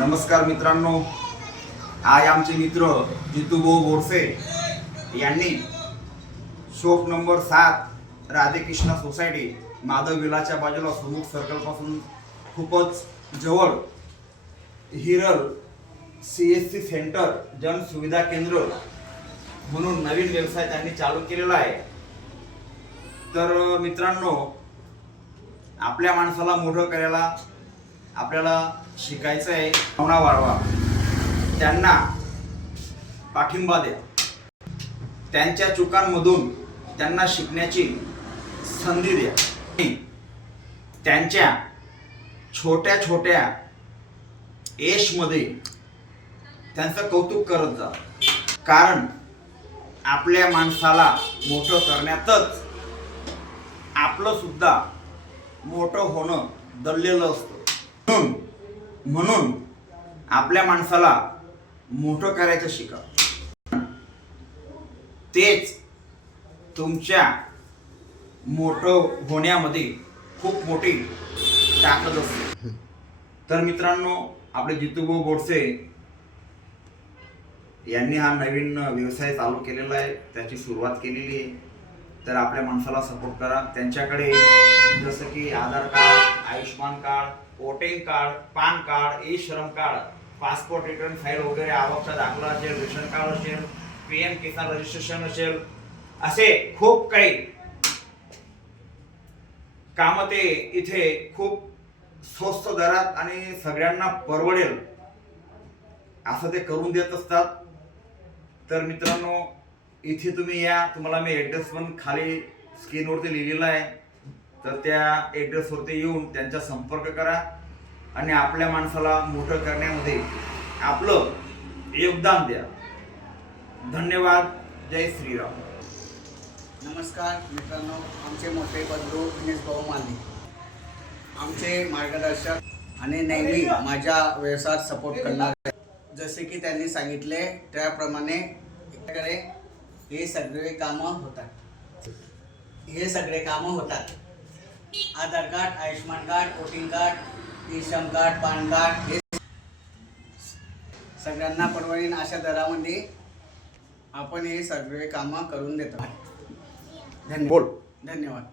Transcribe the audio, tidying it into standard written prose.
नमस्कार मित्रांनो, आज आमचे मित्र जितूभाऊ बोरसे यांनी shop number 7 Radhekrishna society Madhav विलाच्या बाजूला सुमुख सर्कलपासून खूपच जवळ हिरल CSC सेंटर जन सुविधा केंद्र म्हणून नवीन व्यवसाय त्यांनी चालू केलेला आहे। तर मित्रांनो, आपल्या माणसाला मोठं करायला आपल्याला शिकायचं आहे। भावना वाढवा, त्यांना पाठिंबा द्या, त्यांच्या चुकांमधून त्यांना शिकण्याची संधी द्या, त्यांच्या छोट्या छोट्या यशमध्ये त्यांचं कौतुक करत जा, कारण आपल्या माणसाला मोठं करण्यातच आपलं सुद्धा मोठं होणं दडलेलं असतं। म्हणून आपल्या माणसाला मोठं करायचं शिका, तेच तुमच्या मोठं होण्यामध्ये खूप मोठी ताकद असते। तर मित्रांनो, आपले जितूभाऊ बोरसे यांनी हा नवीन व्यवसाय चालू केलेला आहे, त्याची सुरुवात केलेली आहे। तर आपल्या माणसाला सपोर्ट करा। त्यांच्याकडे जसं की Aadhaar card, Ayushman card, voting card, PAN card, e Shram card, passport return file वगैरे, आवकचा दाखला असेल, रेशन कार्ड असेल, PM किसान रजिस्ट्रेशन असेल, असे खूप काही काम ते इथे खूप स्वस्त दरात आणि सगळ्यांना परवडेल असं ते करून देत असतात। तर मित्रांनो, इथे तुम्ही या, तुम्हाला मी ॲड्रेस पण खाली स्क्रीनवरती लिहिलेला आहे। तर त्या ॲड्रेसवरती येऊन त्यांचा संपर्क करा आणि आपल्या माणसाला मोठं करण्यामध्ये आपलं योगदान द्या। धन्यवाद। जय श्रीराम। नमस्कार मित्रांनो, आमचे मोठे बंधू दिनेश भाऊ माली आमचे मार्गदर्शक आणि नेहमी माझ्या व्यवसायात सपोर्ट करणारे। जसे की त्यांनी सांगितले त्याप्रमाणे इकडे हे सगळे कामं होतात। Aadhaar card, Ayushman card, voting card, e Shram card, PAN card, हे सगळ्यांना परवडेल अशा दरामध्ये आपण हे सगळे कामं करून देतो। धन्यवाद।